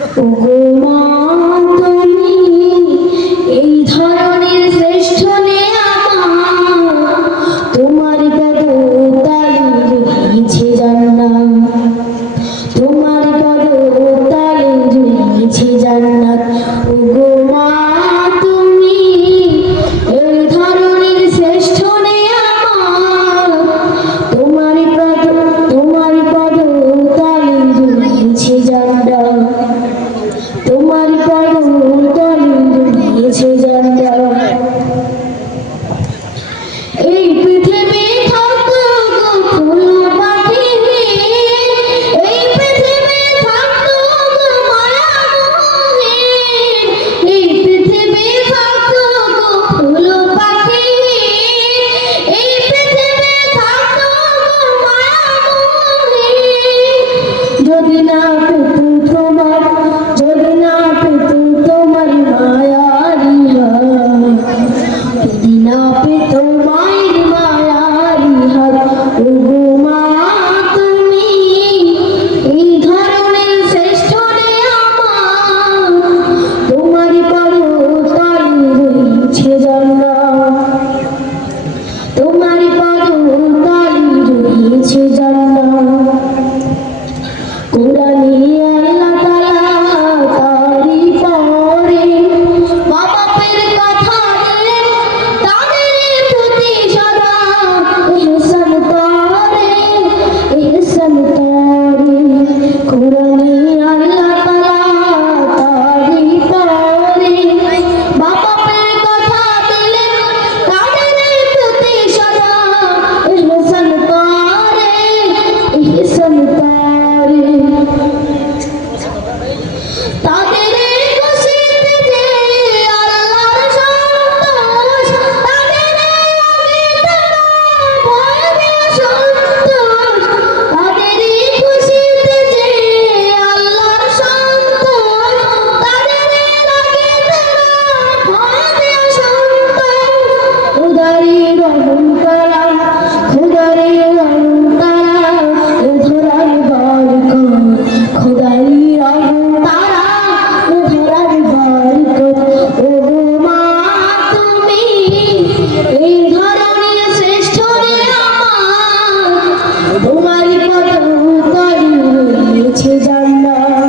ওগো মা তুমি এই ধরনের শ্রেষ্ঠ তোমার পদতালে রয়েছে জান্নাত, তোমার পদতালে রয়েছে জান্নাত। ওগো মা তুমি এই ধরনের শ্রেষ্ঠ তোমার পদতালে রয়েছে জান্নাত, তোমার পদতালে রয়েছে জান্নাত। এই পৃথিবী থাকতো ফুল পাখি, এই পৃথিবী থাকতো মায়া মোহে, এই পৃথিবী থাকতো ফুল পাখি, এই পৃথিবী থাকতো মায়া মোহে। যদি না পেত তোমার, যদি না পেত তোমার মায়ারি হাত, যদি না পেত মায়ের মায়ারি হাত। ওগো মা তুমি এই ধরনের শ্রেষ্ঠ তোমার পদতালে রয়েছে জান্নাত, তোমার পদতালে রয়েছে জান্নাত। কোরআনে আল্লাহ তাআলা তারি পরে মা বাপের কথা দিলেন, তাদের প্রতি সদা ইহসান করে, ইহসান করে। কোরআনে আল্লাহ তাআলা তারি পরে মা বাপের কথা দিলেন, তাদের প্রতি সদা ইহসান করে, ইহসান করে। তাদের খুশিতে যে আল্লাহর সন্তোষ, তাদের আগে তারা ভয় দিয়ে সন্তোষ, তাদের খুশিতে যে আল্লাহর সন্তোষ, তাদের আগে তারা ভয় দিয়ে সন্তোষ। খোদারি রহম তারা, খোদারি রহম তারা, এ ধরার বরকত, খোদারি রহম তারা, এ ধরার বরকত। ওগো মা তুমি এই ধরনের শ্রেষ্ঠ তোমার পদতালে রয়েছে জান্নাত,